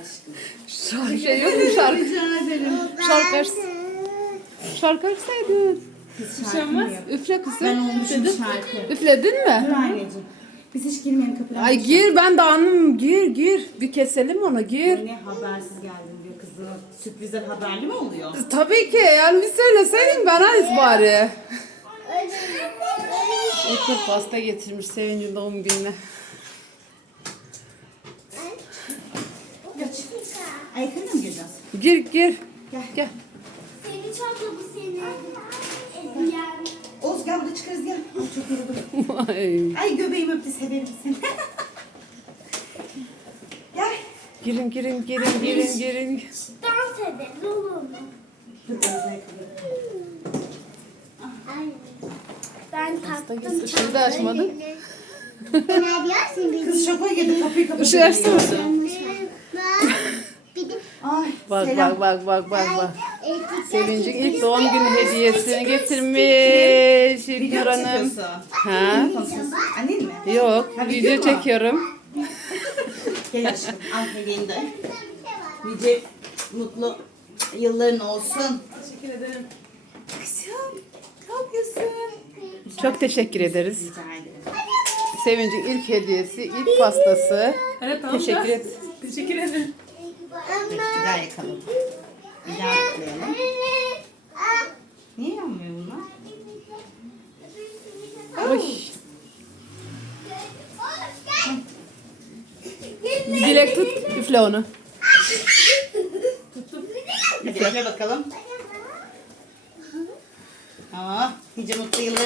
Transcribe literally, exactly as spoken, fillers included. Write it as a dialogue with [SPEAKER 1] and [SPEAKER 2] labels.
[SPEAKER 1] aşkım.
[SPEAKER 2] Şarkı şey yok mu şarkı?
[SPEAKER 1] Rica ederim.
[SPEAKER 2] Şarkı aç. Şarkı açsaydın.
[SPEAKER 1] Kız şarkı mı yap?
[SPEAKER 2] Üfle kızım.
[SPEAKER 1] Ben olmuşum şarkı.
[SPEAKER 2] Üfledin
[SPEAKER 1] Dur
[SPEAKER 2] mi?
[SPEAKER 1] anneciğim. Biz hiç girmeyelim kapıdan.
[SPEAKER 2] Ay gir ben dağınım gir gir. Bir keselim onu gir.
[SPEAKER 1] Ne habersiz geldin diyor kızım. Sürprizler haberli mi oluyor?
[SPEAKER 2] Tabii ki yani bir söyleseydin bana bari. İlk pasta getirmiş Sevinç'in doğum gününe.
[SPEAKER 1] Geç. Ayakkabıyla mı gireceğiz?
[SPEAKER 2] Gir gir.
[SPEAKER 1] Gel.
[SPEAKER 2] Gel.
[SPEAKER 3] Senin çanta bu senin. Yani.
[SPEAKER 1] Oğuz gel burada çıkarız gel. Ay çok yoruldum.
[SPEAKER 2] Ay.
[SPEAKER 1] Ay göbeğim öptü severim seni. Gel.
[SPEAKER 2] Girin girin girin girin girin.
[SPEAKER 3] Dans ederiz olur mu?
[SPEAKER 1] Dur Oğuz ayakkabıyla.
[SPEAKER 3] Ay. Ben taktım.
[SPEAKER 2] Işığı da açmadın.
[SPEAKER 3] Ben yapıyorsun
[SPEAKER 1] Kız şoka girdi kapıyı kapadı.
[SPEAKER 2] Işığı açsana.
[SPEAKER 3] Bir de
[SPEAKER 1] Ay
[SPEAKER 2] Bak
[SPEAKER 1] selam.
[SPEAKER 2] bak bak bak bak bak.
[SPEAKER 3] etik-
[SPEAKER 2] Sevinç'in ilk doğum günü hediyesini getirmiş İlknur
[SPEAKER 1] Video
[SPEAKER 2] Hanım.
[SPEAKER 1] çekiyorsun.
[SPEAKER 2] Ha?
[SPEAKER 1] Konuşuyorsun. Annen mi?
[SPEAKER 2] Yok,
[SPEAKER 1] Ha, video
[SPEAKER 2] video
[SPEAKER 1] mu?
[SPEAKER 2] çekiyorum.
[SPEAKER 1] Gel aşkım al hediyeni de. Nice mutlu yılların olsun. Teşekkür ederim. Kızım ne yapıyorsun?
[SPEAKER 2] Çok teşekkür ederiz.
[SPEAKER 1] Rica ederim.
[SPEAKER 2] Sevinç'in ilk hediyesi, ilk pastası.
[SPEAKER 4] Evet, tamam.
[SPEAKER 2] Teşekkür et.
[SPEAKER 4] Teşekkür ederim.
[SPEAKER 1] Bir daha yakalım. Bir daha atlayalım. Niye yanmıyor bunlar?
[SPEAKER 2] Oy. Dilek tut, üfle onu.
[SPEAKER 1] Hadi üfle bakalım. Aa, nice mutlu yıllar.